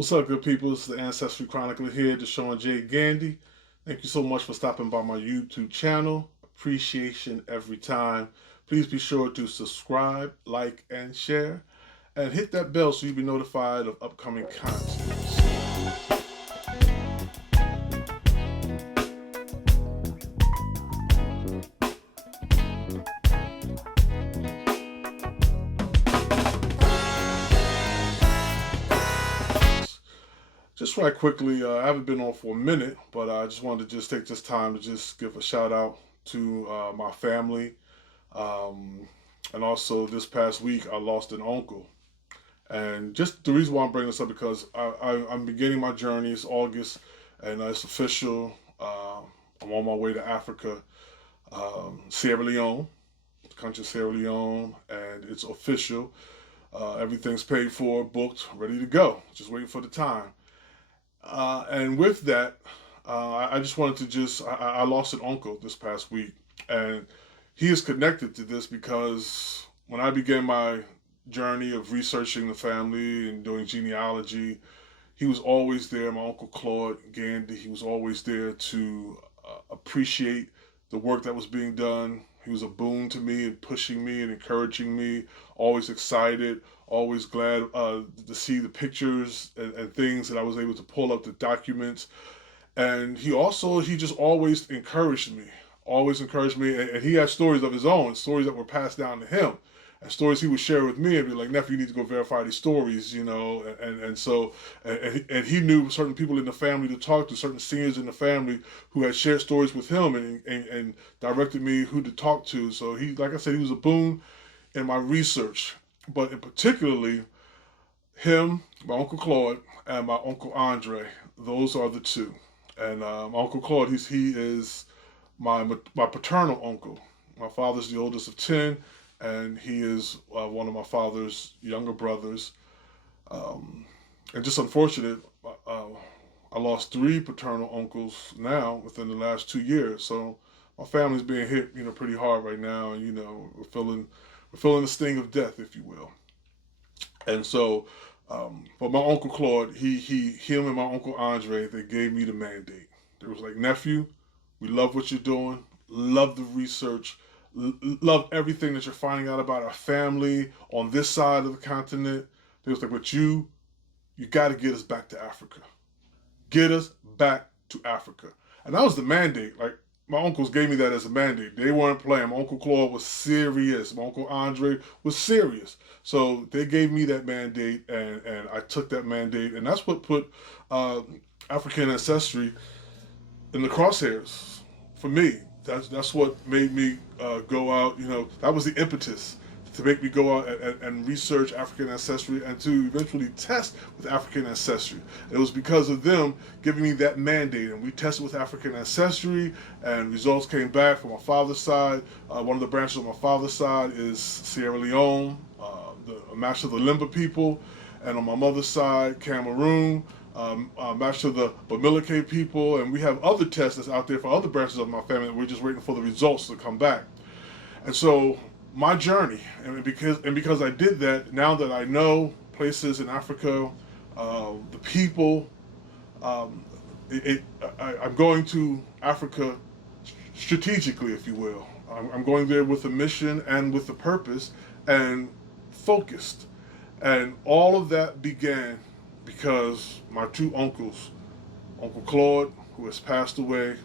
What's up, good people? It's the Ancestry Chronicler here, Deshaun J. Gandy. Thank you so much for stopping by my YouTube channel. Appreciation every time. Please be sure to subscribe, like, and share, and hit that bell so you'll be notified of upcoming content. Just right quickly, I haven't been on for a minute, but I just wanted to just take this time to just give a shout out to my family. Um, and also this past week, I lost an uncle. And just the reason why I'm bringing this up because I'm beginning my journey. It's August, and it's official. I'm on my way to Africa, Sierra Leone, the country of Sierra Leone, and it's official. Everything's paid for, booked, ready to go. Just waiting for the time. And with that, I just wanted to I lost an uncle this past week. And he is connected to this because when I began my journey of researching the family and doing genealogy, he was always there. My Uncle Claude Gandy, he was always there to appreciate the work that was being done. He was a boon to me and pushing me and encouraging me, always excited, always glad to see the pictures and things that I was able to pull up the documents. And he just always encouraged me. And he had stories of his own, stories that were passed down to him, and stories he would share with me and be like, Nephew, you need to go verify these stories, and he knew certain people in the family to talk to, certain seniors in the family who had shared stories with him and directed me who to talk to. So he, like I said, he was a boon in my research, but in particularly him, my Uncle Claude, and my Uncle Andre. Those are the two. And my Uncle Claude, he is my paternal uncle. My father's the oldest of 10, and he is one of my father's younger brothers. And just unfortunate, I lost 3 paternal uncles now within the last 2 years. So my family's being hit, pretty hard right now, and we're feeling the sting of death, if you will. And so, but my Uncle Claude, him and my Uncle Andre, they gave me the mandate. They was like, Nephew, we love what you're doing, love the research, love everything that you're finding out about our family on this side of the continent. They was like, but you got to get us back to Africa. Get us back to Africa. And that was the mandate. Like, my uncles gave me that as a mandate. They weren't playing. My Uncle Claude was serious. My Uncle Andre was serious. So they gave me that mandate, and I took that mandate. And that's what put African Ancestry in the crosshairs for me. That's what made me go out. That was the impetus to make me go out and research African ancestry and to eventually test with African ancestry. And it was because of them giving me that mandate, and we tested with African ancestry, and results came back from my father's side. One of the branches of my father's side is Sierra Leone, a match of the Limba people, and on my mother's side, Cameroon. Match to the Bamileke people, and we have other tests that's out there for other branches of my family that we're just waiting for the results to come back. And so my journey, and because I did that, now that I know places in Africa, the people, I'm going to Africa strategically, if you will. I'm going there with a mission and with a purpose and focused, and all of that began because my 2 uncles, Uncle Claude, who has passed away,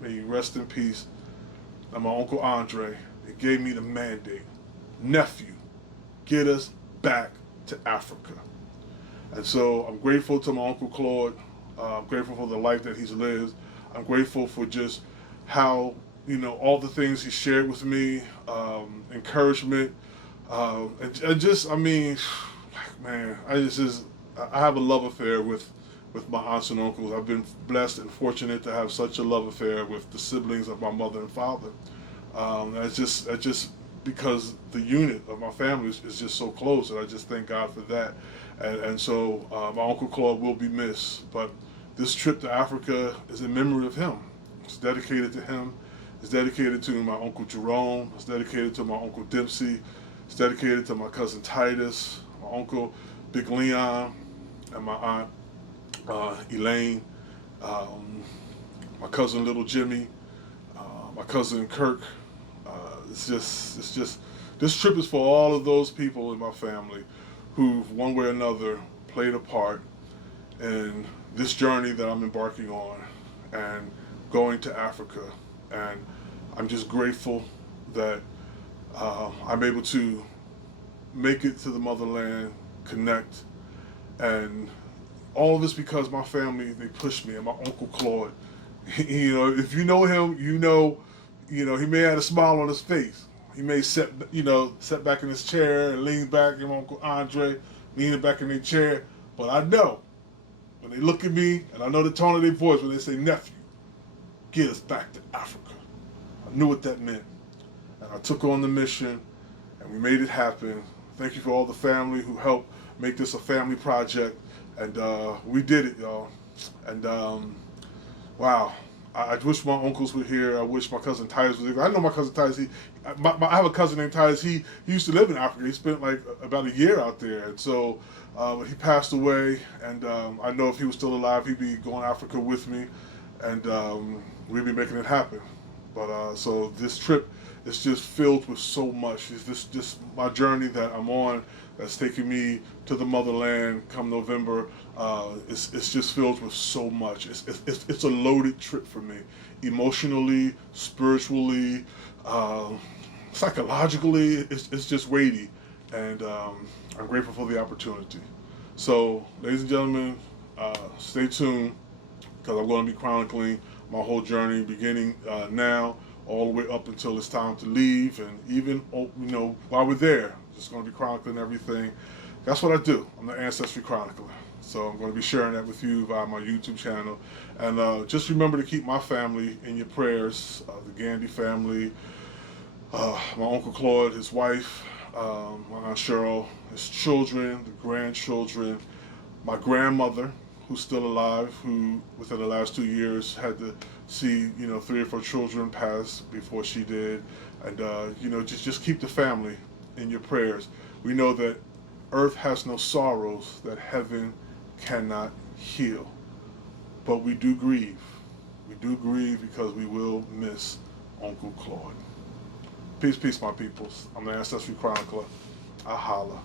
may he rest in peace, and my Uncle Andre, they gave me the mandate. Nephew, get us back to Africa. And so I'm grateful to my Uncle Claude. I'm grateful for the life that he's lived. I'm grateful for just how, all the things he shared with me, encouragement, and just, man, I have a love affair with my aunts and uncles. I've been blessed and fortunate to have such a love affair with the siblings of my mother and father. That's just because the unit of my family is just so close, and I just thank God for that. And so my Uncle Claude will be missed, but this trip to Africa is in memory of him. It's dedicated to him. It's dedicated to my Uncle Jerome. It's dedicated to my Uncle Dempsey. It's dedicated to my cousin Titus, my uncle Big Leon, and my aunt Elaine, my cousin Little Jimmy, my cousin Kirk. It's just, this trip is for all of those people in my family who've one way or another played a part in this journey that I'm embarking on and going to Africa. And I'm just grateful that I'm able to make it to the motherland, connect, and all of this because my family, they pushed me, and my Uncle Claude. If you know him, he may have a smile on his face. He may sit back in his chair and lean back, and my Uncle Andre leaning back in their chair. But I know when they look at me, and I know the tone of their voice when they say, "Nephew, get us back to Africa." I knew what that meant. And I took on the mission, and we made it happen. Thank you for all the family who helped make this a family project. And we did it, y'all. And wow. I wish my uncles were here. I wish my cousin Titus was here. I know my cousin Titus. I have a cousin named Titus. He used to live in Africa. He spent like about a year out there. And so he passed away. And I know if he was still alive, he'd be going to Africa with me. And we'd be making it happen. But so this trip is just filled with so much. It's this my journey that I'm on that's taking me to the motherland come November. It's just filled with so much. It's a loaded trip for me, emotionally, spiritually, psychologically. It's just weighty, and I'm grateful for the opportunity. So, ladies and gentlemen, stay tuned because I'm going to be chronicling my whole journey, beginning now all the way up until it's time to leave, and even while we're there, just going to be chronicling everything. That's what I do. I'm the Ancestry Chronicler. So I'm going to be sharing that with you via my YouTube channel. And just remember to keep my family in your prayers, the Gandy family, my Uncle Claude, his wife, my Aunt Cheryl, his children, the grandchildren, my grandmother, who's still alive, who within the last 2 years had to see 3 or 4 children pass before she did. And just keep the family in your prayers. We know that earth has no sorrows that heaven cannot heal, but we do grieve. We do grieve because we will miss Uncle Claude. Peace, peace, my peoples. I'm the Ancestry Chronicler. I holla.